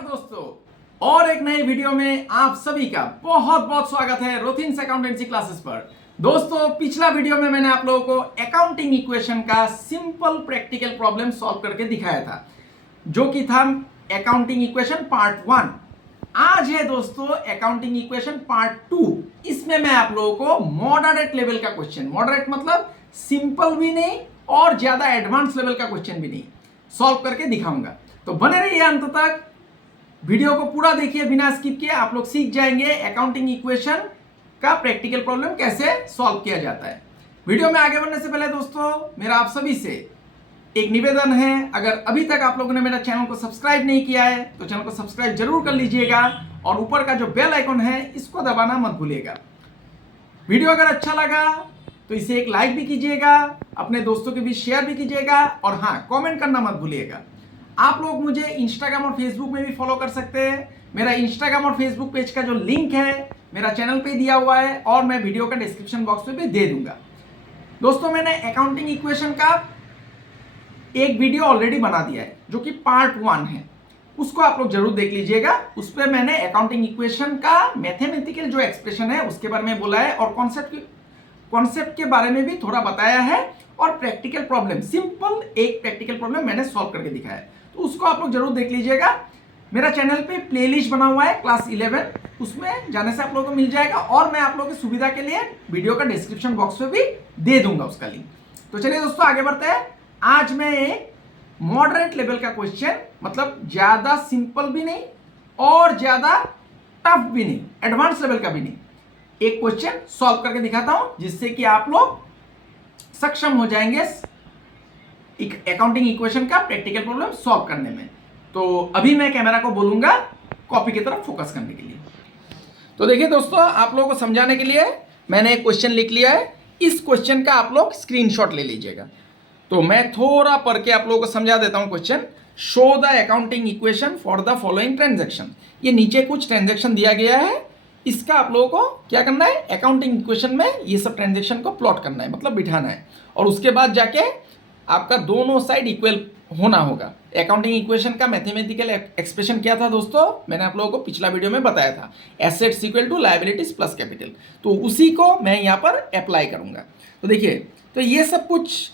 नमस्कार दोस्तों, और एक नए वीडियो में आप सभी का बहुत बहुत स्वागत है रोथिन्स अकाउंटेंसी क्लासेस पर। दोस्तों, पिछला वीडियो में मैंने आप लोगों को अकाउंटिंग इक्वेशन का सिंपल प्रैक्टिकल प्रॉब्लम सॉल्व करके दिखाया था, जो कि था अकाउंटिंग इक्वेशन पार्ट 1। आज है दोस्तों अकाउंटिंग इक्वेशन पार्ट 2। इसमें मैं आप लोगों को मॉडरेट लेवल का क्वेश्चन, मॉडरेट मतलब सिंपल भी नहीं और ज्यादा एडवांस लेवल का क्वेश्चन भी नहीं, सॉल्व करके दिखाऊंगा। तो बने रहिए अंत तक, वीडियो को पूरा देखिए बिना स्किप किए। आप लोग सीख जाएंगे अकाउंटिंग इक्वेशन का प्रैक्टिकल प्रॉब्लम कैसे सॉल्व किया जाता है। वीडियो में आगे बढ़ने से पहले दोस्तों, मेरा आप सभी से एक निवेदन है, अगर अभी तक आप लोगों ने मेरा चैनल को सब्सक्राइब नहीं किया है तो चैनल को सब्सक्राइब जरूर कर लीजिएगा और ऊपर का जो बेल आइकन है इसको दबाना मत भूलिएगा। वीडियो अगर अच्छा लगा तो इसे एक लाइक भी कीजिएगा, अपने दोस्तों के बीच शेयर भी कीजिएगा और हाँ, कमेंट करना मत भूलिएगा। आप लोग मुझे इंस्टाग्राम और फेसबुक में भी फॉलो कर सकते हैं। मेरा इंस्टाग्राम और फेसबुक पेज का जो लिंक है मेरा चैनल पे दिया हुआ है और मैं वीडियो का डिस्क्रिप्शन बॉक्स में भी दे दूंगा। दोस्तों, मैंने अकाउंटिंग इक्वेशन का एक वीडियो ऑलरेडी बना दिया है जो कि पार्ट 1 है, उसको आप लोग जरूर देख लीजिएगा। उस पर मैंने अकाउंटिंग इक्वेशन का मैथमेटिकल जो एक्सप्रेशन है उसके बारे में बोला है और कॉन्सेप्ट के बारे में भी थोड़ा बताया है और प्रैक्टिकल प्रॉब्लम, सिंपल एक प्रैक्टिकल प्रॉब्लम मैंने सॉल्व करके दिखाया है, तो उसको आप लोग जरूर देख लीजिएगा। मेरा चैनल पे प्लेलिस्ट बना हुआ है क्लास 11, उसमें जाने से आप लोगों को मिल जाएगा और मैं आप लोगों की सुविधा के लिए वीडियो का डिस्क्रिप्शन बॉक्स में भी दे दूंगा उसका लिंक। तो चलिए दोस्तों, आगे बढ़ते हैं। आज मैं एक मॉडरेट लेवल का क्वेश्चन, मतलब ज्यादा सिंपल भी नहीं और ज्यादा टफ भी नहीं, एडवांस लेवल का भी नहीं, एक क्वेश्चन सॉल्व करके दिखाता हूं जिससे कि आप लोग सक्षम हो जाएंगे अकाउंटिंग इक्वेशन का प्रैक्टिकल प्रॉब्लम सॉल्व करने में। तो अभी मैं कैमरा को बोलूंगा कॉपी की तरफ फोकस करने के लिए। तो देखिए दोस्तों, आप लोगों को समझाने के लिए मैंने एक क्वेश्चन लिख लिया है। इस क्वेश्चन का आप लोग स्क्रीनशॉट ले लीजिएगा। तो मैं थोड़ा पढ़ के आप लोगों को समझा देता हूं question. Show the accounting equation for the following transaction. ये नीचे कुछ ट्रांजैक्शन दिया गया है, इसका आप लोगों को क्या करना है, अकाउंटिंग इक्वेशन में ये सब ट्रांजैक्शन को प्लॉट करना है, मतलब बिठाना है, और उसके बाद जाके आपका दोनों साइड इक्वल होना होगा। अकाउंटिंग इक्वेशन का मैथमेटिकल एक्सप्रेशन क्या था दोस्तों, मैंने आप लोगों को पिछला वीडियो में बताया था, assets equal to liabilities plus capital. तो उसी को मैं यहाँ पर अप्लाई करूंगा। तो देखिए, तो ये सब कुछ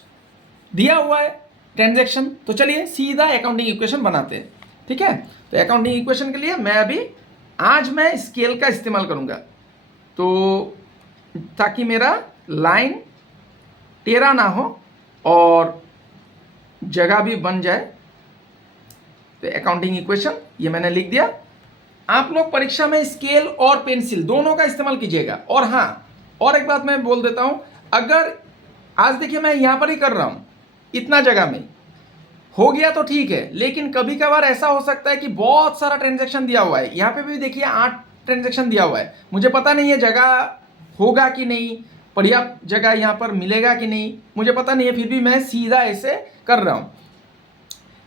दिया हुआ है ट्रांजैक्शन। तो चलिए सीधा अकाउंटिंग इक्वेशन बनाते हैं, ठीक है। तो अकाउंटिंग इक्वेशन के लिए मैं आज मैं स्केल का इस्तेमाल करूंगा, तो ताकि मेरा लाइन टेढ़ा ना हो और जगह भी बन जाए। तो अकाउंटिंग इक्वेशन ये मैंने लिख दिया। आप लोग परीक्षा में स्केल और पेंसिल दोनों का इस्तेमाल कीजिएगा। और हाँ, और एक बात मैं बोल देता हूं, अगर आज देखिए मैं यहां पर ही कर रहा हूं, इतना जगह में हो गया तो ठीक है, लेकिन कभी कभार ऐसा हो सकता है कि बहुत सारा ट्रांजैक्शन दिया हुआ है। यहाँ पे भी देखिए 8 ट्रांजैक्शन दिया हुआ है, मुझे पता नहीं है जगह होगा कि नहीं, पर्याप्त जगह यहाँ पर मिलेगा कि नहीं, मुझे पता नहीं है, फिर भी मैं सीधा ऐसे कर रहा हूँ।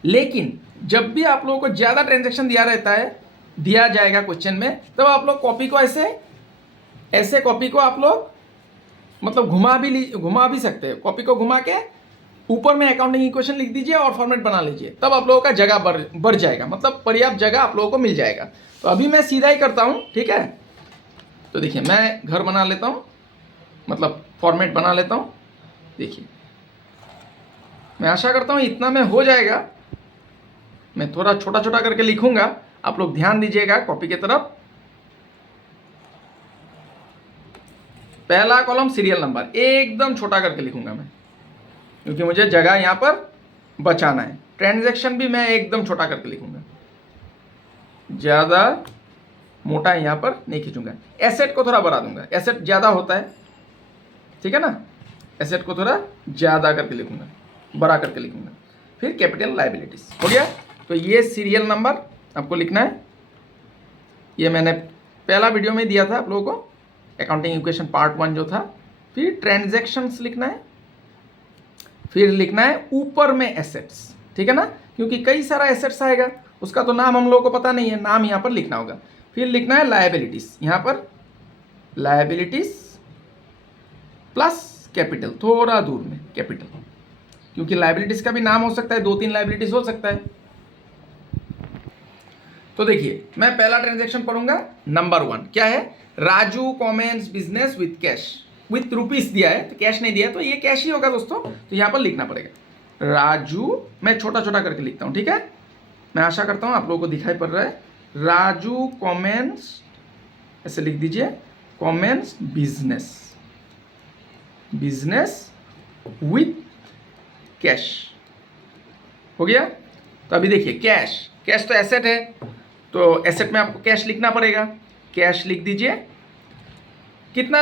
लेकिन जब भी आप लोगों को ज़्यादा ट्रांजैक्शन दिया जाएगा क्वेश्चन में, तब आप लोग कॉपी को ऐसे कॉपी को आप लोग मतलब घुमा भी सकते हैं। कॉपी को घुमा के ऊपर में अकाउंटिंग इक्वेशन लिख दीजिए और फॉर्मेट बना लीजिए, तब आप लोगों का जगह बढ़ जाएगा, मतलब पर्याप्त जगह आप लोगों को मिल जाएगा। तो अभी मैं सीधा ही करता हूँ, ठीक है। तो देखिए मैं घर बना लेता हूँ, मतलब फॉर्मेट बना लेता हूँ। देखिए मैं आशा करता हूँ इतना में हो जाएगा। मैं थोड़ा छोटा छोटा करके लिखूंगा, आप लोग ध्यान दीजिएगा कॉपी की तरफ। पहला कॉलम सीरियल नंबर एकदम छोटा करके लिखूंगा मैं, क्योंकि मुझे जगह यहाँ पर बचाना है। ट्रांजैक्शन भी मैं एकदम छोटा करके लिखूंगा, ज़्यादा मोटा यहाँ पर नहीं खींचूंगा। एसेट को थोड़ा बढ़ा दूंगा, एसेट ज़्यादा होता है, ठीक है ना। एसेट को थोड़ा ज़्यादा करके लिखूंगा, बड़ा करके लिखूंगा। फिर कैपिटल लायबिलिटीज हो गया। तो ये सीरियल नंबर आपको लिखना है, ये मैंने पहला वीडियो में दिया था आप लोगों को, अकाउंटिंग इक्वेशन पार्ट 1 जो था। फिर ट्रांजैक्शंस लिखना है, फिर लिखना है ऊपर में एसेट्स, ठीक है ना, क्योंकि कई सारा एसेट्स आएगा, उसका तो नाम हम लोगों को पता नहीं है, नाम यहाँ पर लिखना होगा। फिर लिखना है लायबिलिटीज, यहाँ पर लायबिलिटीज प्लस कैपिटल, थोड़ा दूर में कैपिटल, क्योंकि लायबिलिटीज का भी नाम हो सकता है, 2-3 लायबिलिटीज हो सकता है। तो देखिए मैं पहला ट्रांजैक्शन पढ़ूंगा। नंबर 1 क्या है, Raju commences business with cash, with rupees दिया है तो कैश नहीं दिया, तो ये कैश ही होगा दोस्तों, तो यहाँ पर लिखना पड़ेगा राजू। मैं छोटा छोटा करके लिखता हूँ, ठीक है, मैं आशा करता हूँ आप लोगों को दिखाई पड़ रहा है। राजू कॉमेंस, ऐसे लिख दीजिए, commences business, business with cash, हो गया। तो अभी देखिए कैश, कैश तो एसेट है, तो एसेट में आपको कैश लिखना पड़ेगा। कैश लिख दीजिए, कितना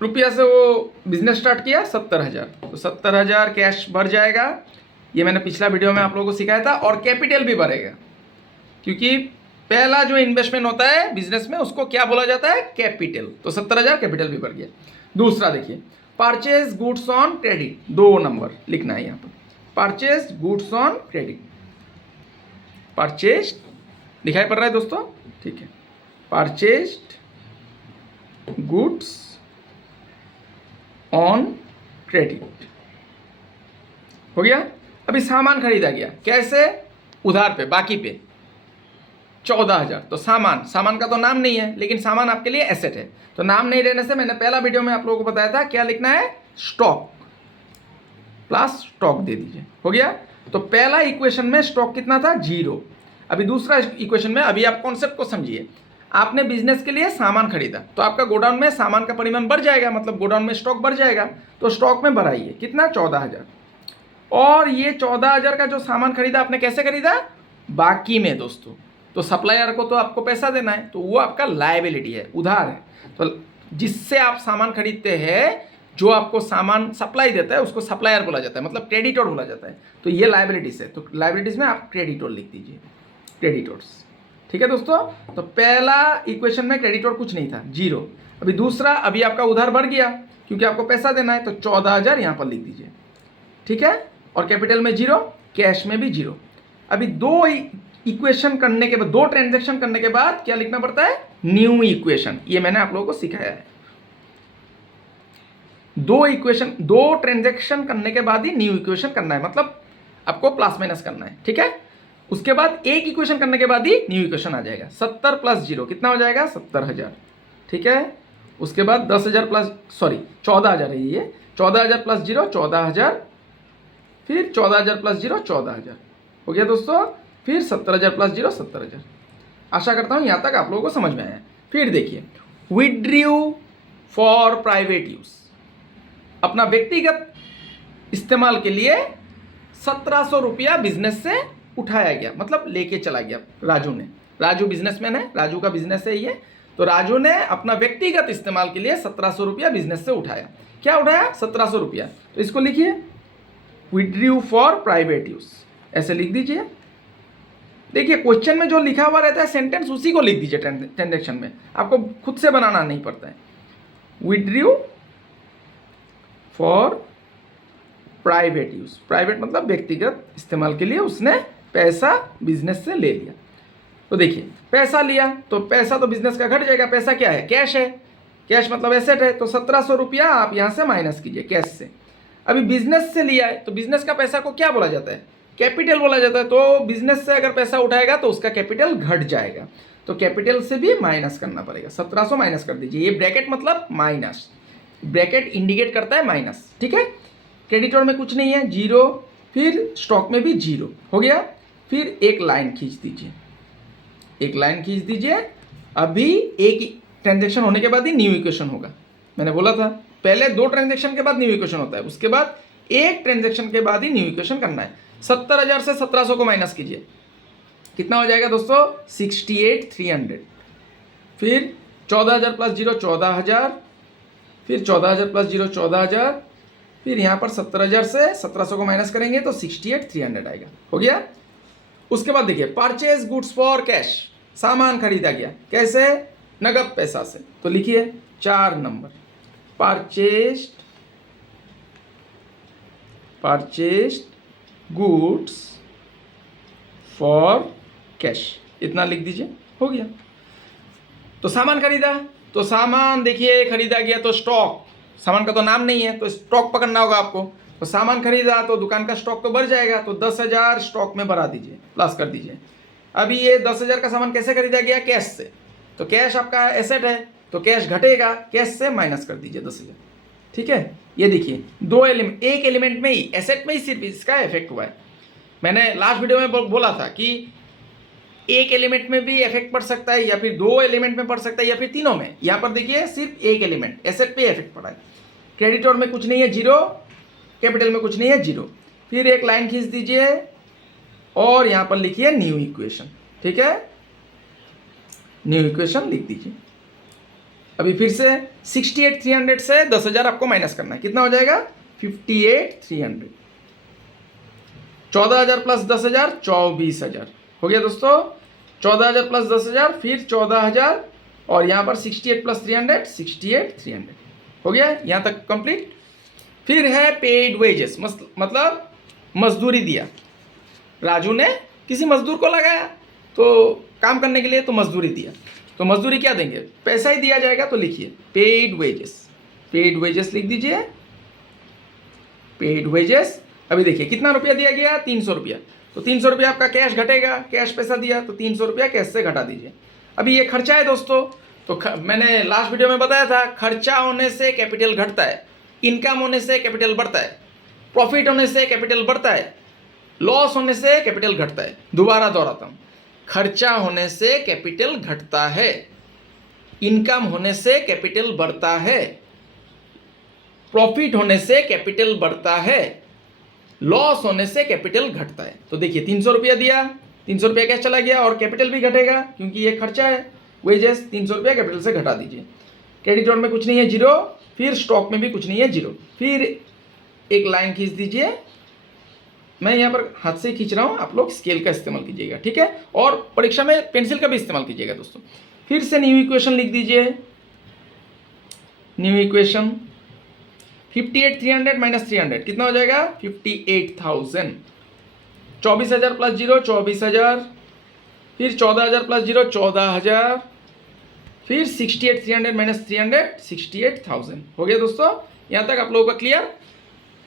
रुपया से वो बिजनेस स्टार्ट किया, 70,000, तो 70,000 कैश भर जाएगा। ये मैंने पिछला वीडियो में आप लोगों को सिखाया था। और कैपिटल भी भरेगा, क्योंकि पहला जो इन्वेस्टमेंट होता है बिजनेस में उसको क्या बोला जाता है, कैपिटल। तो 70,000 कैपिटल भी भर गया। दूसरा देखिए, purchase goods on credit, 2 number लिखना है यहाँ पर, purchase goods on credit, purchase दिखाई पड़ रहा है दोस्तों, ठीक है, परचेज गुड्स ऑन क्रेडिट, हो गया। अभी सामान खरीदा गया, कैसे, उधार पे, बाकी पे, 14,000, तो सामान, सामान का तो नाम नहीं है, लेकिन सामान आपके लिए एसेट है, तो नाम नहीं रहने से मैंने पहला वीडियो में आप लोगों को बताया था क्या लिखना है, स्टॉक प्लस स्टॉक दे दीजिए, हो गया। तो पहला इक्वेशन में स्टॉक कितना था, 0। अभी दूसरा इक्वेशन में, अभी आप कॉन्सेप्ट को समझिए, आपने बिजनेस के लिए सामान खरीदा तो आपका गोडाउन में सामान का परिमाण बढ़ जाएगा, मतलब गोडाउन में स्टॉक बढ़ जाएगा, तो स्टॉक में बढ़ाइए, कितना, 14,000। और ये 14,000 का जो सामान खरीदा आपने कैसे खरीदा, बाकी में दोस्तों, तो सप्लायर को तो आपको पैसा देना है, तो वो आपका लायबिलिटी है, उधार है। तो जिससे आप सामान खरीदते हैं, जो आपको सामान सप्लाई देता है उसको सप्लायर बोला जाता है, मतलब क्रेडिटर बोला जाता है। तो ये लायबिलिटीज है, तो लायबिलिटीज में आप क्रेडिटर लिख दीजिए, क्रेडिटर्स, ठीक है दोस्तों। तो पहला इक्वेशन में क्रेडिटर कुछ नहीं था, 0। अभी दूसरा, अभी आपका उधार बढ़ गया क्योंकि आपको पैसा देना है, तो 14,000 यहाँ पर लिख दीजिए, ठीक है। और कैपिटल में 0, कैश में भी 0। अभी 2 इक्वेशन करने के बाद, 2 ट्रांजैक्शन करने के बाद क्या लिखना पड़ता है, न्यू इक्वेशन। ये मैंने आप लोगों को सिखाया है, 2 ट्रांजैक्शन करने के बाद ही न्यू इक्वेशन करना है, मतलब आपको प्लस माइनस करना है, ठीक है। उसके बाद एक इक्वेशन करने के बाद ही न्यू इक्वेशन आ जाएगा। 70 प्लस 0 कितना हो जाएगा, 70,000, ठीक है। उसके बाद 10,000 प्लस, सॉरी 14,000 है ये, 14,000 प्लस 0 14,000, फिर 14,000 प्लस 0 14,000, हो गया दोस्तों। फिर 70,000 प्लस 0 70,000। आशा करता हूँ यहाँ तक आप लोगों को समझ में आया। फिर देखिए, विड्रू फॉर प्राइवेट यूज, अपना व्यक्तिगत इस्तेमाल के लिए 1700 रुपया बिजनेस से उठाया गया, मतलब लेके चला गया राजू ने। राजू बिजनेसमैन है, राजू का बिजनेस है ये, तो राजू ने अपना व्यक्तिगत इस्तेमाल के लिए 1700 रुपया बिजनेस से उठाया। क्या उठाया, 1700 रुपया, तो इसको लिखिए विड्रू फॉर प्राइवेट यूज, ऐसे लिख दीजिए। देखिए क्वेश्चन में जो लिखा हुआ रहता है सेंटेंस, उसी को लिख दीजिए ट्रांजैक्शन में, आपको खुद से बनाना नहीं पड़ता है। Withdrew for private use, private मतलब व्यक्तिगत इस्तेमाल के लिए उसने पैसा बिजनेस से ले लिया। तो देखिए पैसा लिया तो पैसा तो बिजनेस का घट जाएगा, पैसा क्या है, कैश है, कैश मतलब एसेट है, तो 1700 रुपया आप यहाँ से माइनस कीजिए कैश से। अभी बिजनेस से लिया है तो बिजनेस का पैसा को क्या बोला जाता है, कैपिटल बोला जाता है। तो बिजनेस से अगर पैसा उठाएगा तो उसका कैपिटल घट जाएगा, तो कैपिटल से भी माइनस करना पड़ेगा, 1700 माइनस कर दीजिए। ये ब्रैकेट मतलब माइनस, ब्रैकेट इंडिकेट करता है माइनस, ठीक है। क्रेडिटर में कुछ नहीं है, 0, फिर स्टॉक में भी 0, हो गया। फिर एक लाइन खींच दीजिए, एक लाइन खींच दीजिए। अभी एक ट्रांजैक्शन होने के बाद ही न्यू इक्वेशन होगा, मैंने बोला था पहले 2 ट्रांजैक्शन के बाद न्यू इक्वेशन होता है, उसके बाद एक ट्रांजैक्शन के बाद ही न्यू इक्वेशन करना है। 70,000 से 1700 को माइनस कीजिए, कितना हो जाएगा दोस्तों, 68,300। फिर 14,000 प्लस 0 14,000, फिर 14,000 प्लस 0 14,000, फिर यहाँ पर 70,000 से 1700 को माइनस करेंगे तो 68,300 आएगा, हो गया। उसके बाद देखिए परचेज गुड्स फॉर कैश, सामान खरीदा गया, कैसे, नगद पैसा से, तो लिखिए 4 number, purchase goods for cash, इतना लिख दीजिए, हो गया। तो सामान खरीदा, तो सामान देखिए खरीदा गया तो स्टॉक, सामान का तो नाम नहीं है तो स्टॉक पकड़ना होगा आपको। तो सामान खरीदा तो दुकान का स्टॉक तो बढ़ जाएगा, तो 10,000 स्टॉक में बढ़ा दीजिए, प्लस कर दीजिए। अभी ये 10,000 का सामान कैसे खरीदा गया? कैश से। तो कैश आपका एसेट है, तो कैश घटेगा, कैश से माइनस कर दीजिए 10,000। ठीक है, ये देखिए एक एलिमेंट में ही, एसेट में ही सिर्फ इसका इफेक्ट हुआ है। मैंने लास्ट वीडियो में बोला था कि एक एलिमेंट में भी इफेक्ट पड़ सकता है, या फिर 2 एलिमेंट में पड़ सकता है, या फिर तीनों में। यहाँ पर देखिए सिर्फ एक एलिमेंट एसेट पे इफेक्ट पड़ा है। क्रेडिटर में कुछ नहीं है, 0, कैपिटल में कुछ नहीं है, 0। फिर एक लाइन खींच दीजिए और यहाँ पर लिखिए न्यू इक्वेशन। ठीक है, न्यू इक्वेशन लिख दीजिए। अभी फिर से 68,300 से 10,000 आपको माइनस करना है। कितना हो जाएगा? 58,300। 14,000 प्लस 10,000 24,000 हो गया दोस्तों। 14,000 प्लस 10,000 फिर 14,000 और यहाँ पर 68 प्लस 300 68,300 हो गया। यहाँ तक कंप्लीट। फिर है पेड वेजेस, मतलब मजदूरी दिया। राजू ने किसी मजदूर को लगाया तो काम करने के लिए, तो मजदूरी दिया। तो मजदूरी क्या देंगे? पैसा ही दिया जाएगा। तो लिखिए पेड वेजेस, पेड वेजेस लिख दीजिए, पेड वेजेस। अभी देखिए कितना रुपया दिया गया? 300 रुपया। तो 300 रुपया आपका कैश घटेगा, कैश पैसा दिया तो 300 रुपया कैश से घटा दीजिए। अभी ये खर्चा है दोस्तों, तो मैंने लास्ट वीडियो में बताया था, खर्चा होने से कैपिटल घटता है, इनकम होने से कैपिटल बढ़ता है, प्रॉफिट होने से कैपिटल बढ़ता है, लॉस होने से कैपिटल घटता है। दोबारा दोहराता हूँ, खर्चा होने से कैपिटल घटता है, इनकम होने से कैपिटल बढ़ता है, प्रॉफिट होने से कैपिटल बढ़ता है, लॉस होने से कैपिटल घटता है। तो देखिए 300 रुपया दिया, 300 रुपया कैश चला गया और कैपिटल भी घटेगा क्योंकि ये खर्चा है। वेजेस 300 रुपया कैपिटल से घटा दीजिए। क्रेडिटर में कुछ नहीं है, 0। फिर स्टॉक में भी कुछ नहीं है, 0। फिर एक लाइन खींच दीजिए। मैं यहाँ पर हाथ से खींच रहा हूँ, आप लोग स्केल का इस्तेमाल कीजिएगा। ठीक है, और परीक्षा में पेंसिल का भी इस्तेमाल कीजिएगा दोस्तों। फिर से न्यू इक्वेशन लिख दीजिए। न्यू इक्वेशन 58,300 माइनस 300 कितना हो जाएगा? 58,000। 24,000 प्लस 0 24,000, फिर 14,000 प्लस 0 14,000, फिर 68,300 माइनस 300 68,000 हो गया दोस्तों। यहाँ तक आप लोगों का क्लियर।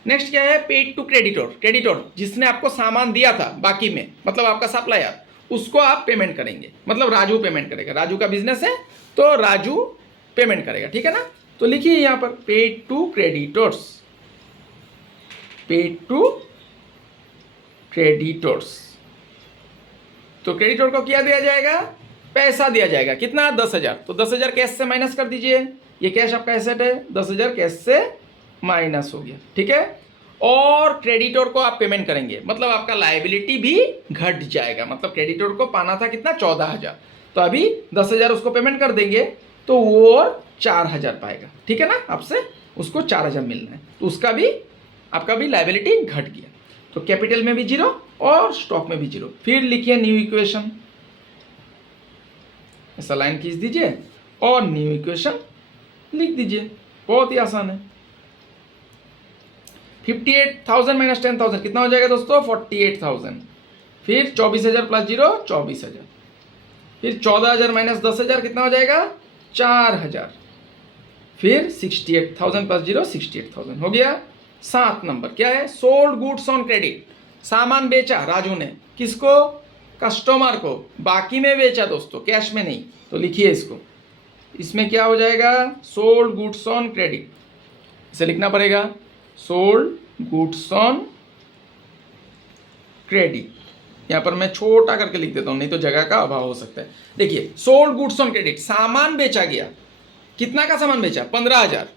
नेक्स्ट क्या है? Paid to creditor. क्रेडिटर जिसने आपको सामान दिया था बाकी में, मतलब आपका सप्लायर, उसको आप पेमेंट करेंगे, मतलब राजू पेमेंट करेगा। राजू का बिजनेस है तो राजू पेमेंट करेगा। ठीक है ना? तो लिखिए यहाँ पर paid to creditors, paid to creditors. तो क्रेडिटर को क्या दिया जाएगा? पैसा दिया जाएगा। कितना? 10,000। तो 10,000 कैश से माइनस कर दीजिए। ये कैश आपका एसेट है, 10,000 कैश से माइनस हो गया। ठीक है, और क्रेडिटर को आप पेमेंट करेंगे, मतलब आपका लायबिलिटी भी घट जाएगा। मतलब क्रेडिटर को पाना था कितना? 14,000। तो अभी 10,000 उसको पेमेंट कर देंगे तो वो और 4,000 पाएगा। ठीक है ना? आपसे उसको 4,000 मिलना है, तो उसका भी, आपका भी लायबिलिटी घट गया। तो कैपिटल में भी 0 और स्टॉक में भी 0। फिर लिखिए न्यू इक्वेशन, ऐसा लाइन खींच दीजिए और न्यू इक्वेशन लिख दीजिए। बहुत ही आसान है। 58,000 माइनस 10,000 कितना हो जाएगा दोस्तों? 48,000। फिर 24,000 प्लस 0 24,000, फिर 14,000 माइनस 10,000 कितना हो जाएगा? 4,000। फिर 68,000 प्लस 0 68,000 हो गया। 7 नंबर क्या है? Sold goods on credit. सामान बेचा राजू ने, किसको? कस्टमर को। बाकी में बेचा दोस्तों, कैश में नहीं। तो लिखिए इसको, इसमें क्या हो जाएगा? सोल्ड गुड्स ऑन क्रेडिट, इसे लिखना पड़ेगा सोल्ड गुड्स ऑन क्रेडिट। यहाँ पर मैं छोटा करके लिख देता हूँ, नहीं तो जगह का अभाव हो सकता है। देखिए सोल्ड गुड्स ऑन क्रेडिट, सामान बेचा गया। कितना का सामान बेचा? 15,000।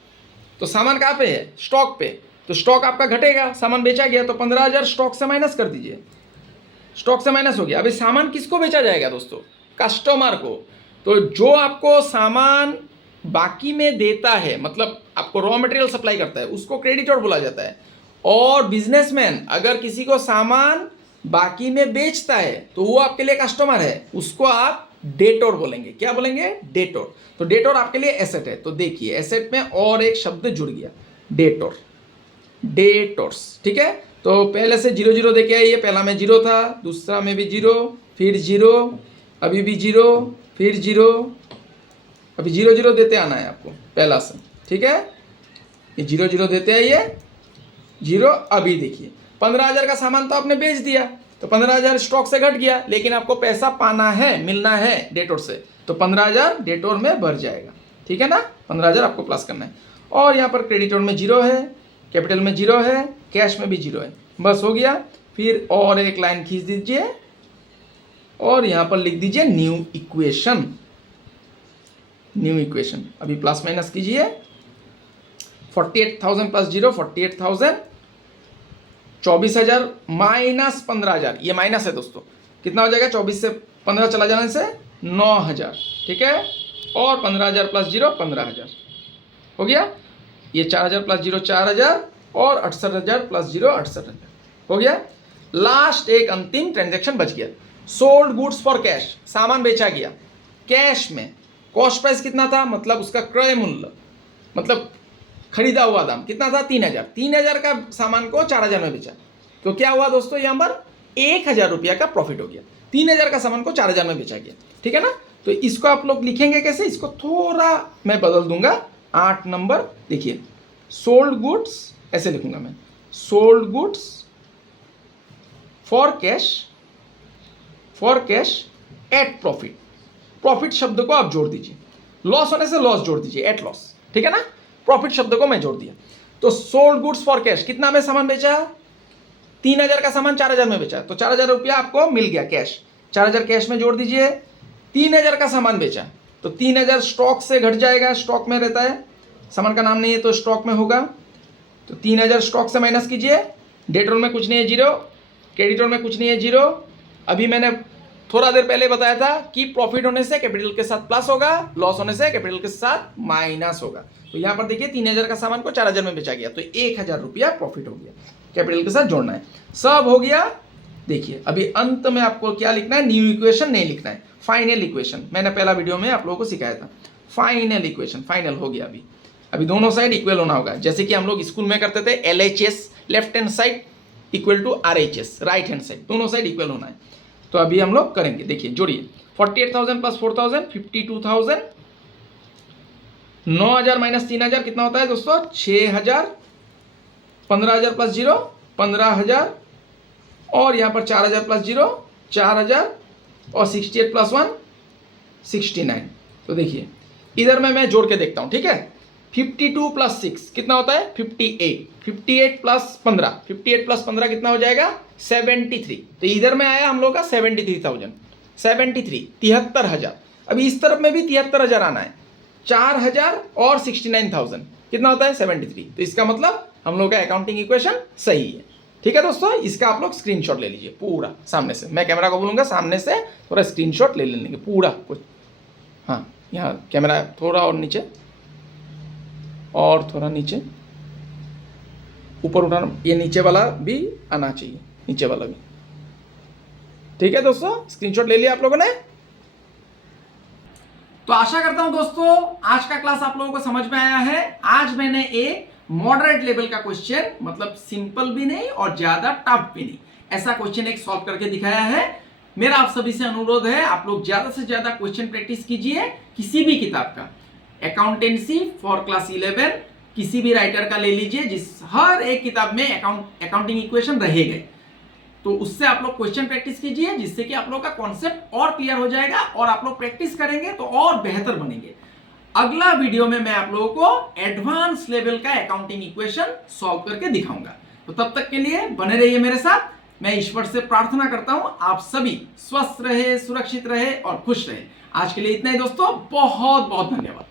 तो सामान कहाँ पे है? स्टॉक पे। तो स्टॉक आपका घटेगा, सामान बेचा गया तो 15,000 स्टॉक से माइनस कर दीजिए। स्टॉक से माइनस हो गया। अभी सामान किसको बेचा जाएगा दोस्तों? कस्टमर को। तो जो आपको सामान बाकी में देता है, मतलब आपको रॉ मटेरियल सप्लाई करता है, उसको क्रेडिटर बोला जाता है। और बिजनेसमैन अगर किसी को सामान बाकी में बेचता है तो वो आपके लिए कस्टमर है, उसको आप डेटोर बोलेंगे। क्या बोलेंगे? डेटोर। तो डेटोर आपके लिए एसेट है। तो देखिए एसेट में और एक शब्द जुड़ गया, डेटोर, डेटोर्स। ठीक है, तो पहले से 0 0 देके आइए। पहला में 0 था, दूसरा में भी 0, फिर 0, अभी भी 0, फिर 0, अभी 0 0 देते आना है आपको पहला से। ठीक है, ये 0 0 देते आइए, 0। अभी देखिए 15,000 का सामान तो आपने बेच दिया, तो 15,000 स्टॉक से घट गया, लेकिन आपको पैसा पाना है, मिलना है डेटोर से, तो 15,000 डेटोर में भर जाएगा। ठीक है ना, 15,000 आपको प्लस करना है। और यहाँ पर क्रेडिटर में 0 है, कैपिटल में 0 है, कैश में भी 0 है, बस हो गया। फिर और एक लाइन खींच दीजिए और यहाँ पर लिख दीजिए न्यू इक्वेशन। न्यू इक्वेशन अभी प्लस माइनस कीजिए, 48,000 प्लस 0 48,000, 24,000 माइनस 15,000, ये माइनस है दोस्तों, कितना हो जाएगा, 24 से 15 चला जाने से 9,000। ठीक है, और 15,000 प्लस 0 15,000 हो गया। ये 4,000 प्लस 0 4,000 और 68,000 प्लस 0 68,000 हो गया। लास्ट एक अंतिम ट्रांजैक्शन बच गया, सोल्ड गुड्स फॉर कैश, सामान बेचा गया कैश में। कॉस्ट प्राइस कितना था, मतलब उसका क्रय मूल्य, मतलब खरीदा हुआ दाम कितना था, 3,000। 3,000 का सामान को 4,000 में बेचा, तो क्या हुआ दोस्तों, यहाँ पर 1,000 रुपया का प्रॉफिट हो गया। 3,000 का सामान को 4,000 में बेचा गया। ठीक है ना, तो इसको आप लोग लिखेंगे कैसे, इसको थोड़ा मैं बदल दूंगा, 8 नंबर देखिए, सोल्ड गुड्स ऐसे लिखूंगा मैं, sold goods for cash at profit. Profit शब्द को आप जोड़ दीजिए, लॉस होने से लॉस जोड़ दीजिए, एट लॉस। ठीक है ना, प्रॉफिट शब्द को मैं जोड़ दिया। तो सोल्ड गुड्स फॉर कैश, कितना में सामान बेचा, 3,000 का सामान 4,000 में बेचा, तो 4,000 रुपया आपको मिल गया कैश, 4,000 कैश में जोड़ दीजिए। 3,000 का सामान बेचा, तो 3,000 स्टॉक से घट जाएगा, स्टॉक में रहता है, सामान का नाम नहीं है तो स्टॉक में होगा, तो 3,000 स्टॉक से माइनस कीजिए। डेटोर में कुछ नहीं है 0, क्रेडिटर में कुछ नहीं है 0। अभी मैंने थोड़ा देर पहले बताया था कि प्रॉफिट होने से कैपिटल के साथ प्लस होगा, लॉस होने से कैपिटल के साथ माइनस होगा। तो यहाँ पर देखिए 3,000 का सामान को 4,000 में बेचा गया, तो 1,000 रुपया प्रॉफिट हो गया, कैपिटल के साथ जोड़ना है, सब हो गया। देखिए अभी अंत में आपको क्या लिखना है, न्यू इक्वेशन नहीं लिखना है, फाइनल इक्वेशन। मैंने पहला वीडियो में आप लोगों को सिखाया था, फाइनल इक्वेशन, फाइनल हो गया। अभी दोनों साइड इक्वल होना होगा, जैसे कि हम लोग स्कूल में करते थे, LHS left hand side equal to RHS right hand side, दोनों साइड इक्वल होना है। तो अभी हम लोग करेंगे, देखिए जोड़िए, 48,000 प्लस 4,000 52,000, 9,000 माइनस 3,000 कितना होता है दोस्तों, 6,000, 15,000 प्लस 0 15,000, और यहाँ पर 4,000 प्लस 0 4,000, और 68 प्लस 1 69। तो देखिए इधर में मैं जोड़ के देखता हूँ, ठीक है। 52 प्लस 6 कितना होता है, 58, 58 प्लस 15, 58 प्लस 15 कितना हो जाएगा, 73। तो इधर में आया हम लोग का 73,000, 73,000। अभी इस तरफ में भी 73,000 आना है, 4,000 और 69,000 कितना होता है, 73। तो इसका मतलब हम लोग का अकाउंटिंग इक्वेशन सही है। ठीक है दोस्तों, इसका आप लोग स्क्रीनशॉट ले लीजिए पूरा सामने से, मैं कैमरा को बोलूँगा सामने से थोड़ा स्क्रीनशॉट ले लेंगे पूरा कुछ। हाँ, यहाँ कैमरा थोड़ा और नीचे, और थोड़ा नीचे, ऊपर उठाना, ये नीचे वाला भी आना चाहिए, नीचे वाला भी। ठीक है दोस्तों, स्क्रीनशॉट ले लिया आप लोगों ने। तो आशा करता हूं दोस्तों आज का क्लास आप लोगों को समझ में आया है। आज मैंने एक मॉडरेट लेवल का क्वेश्चन, मतलब सिंपल भी नहीं और ज्यादा टफ भी नहीं, ऐसा क्वेश्चन एक सॉल्व करके दिखाया है। मेरा आप सभी से अनुरोध है, आप लोग ज्यादा से ज्यादा क्वेश्चन प्रैक्टिस कीजिए, किसी भी किताब का, अकाउंटेंसी फॉर क्लास 11 किसी भी राइटर का ले लीजिए, जिस हर एक किताब में अकाउंटिंग इक्वेशन रहेगा, तो उससे आप लोग क्वेश्चन प्रैक्टिस कीजिए, जिससे कि आप लोग का कॉन्सेप्ट और क्लियर हो जाएगा, और आप लोग प्रैक्टिस करेंगे तो और बेहतर बनेंगे। अगला वीडियो में मैं आप लोगों को एडवांस लेवल का अकाउंटिंग इक्वेशन सॉल्व करके दिखाऊंगा। तो तब तक के लिए बने रहिए मेरे साथ। मैं ईश्वर से प्रार्थना करता हूं आप सभी स्वस्थ रहे, सुरक्षित रहे और खुश रहे। आज के लिए इतना ही दोस्तों, बहुत बहुत धन्यवाद।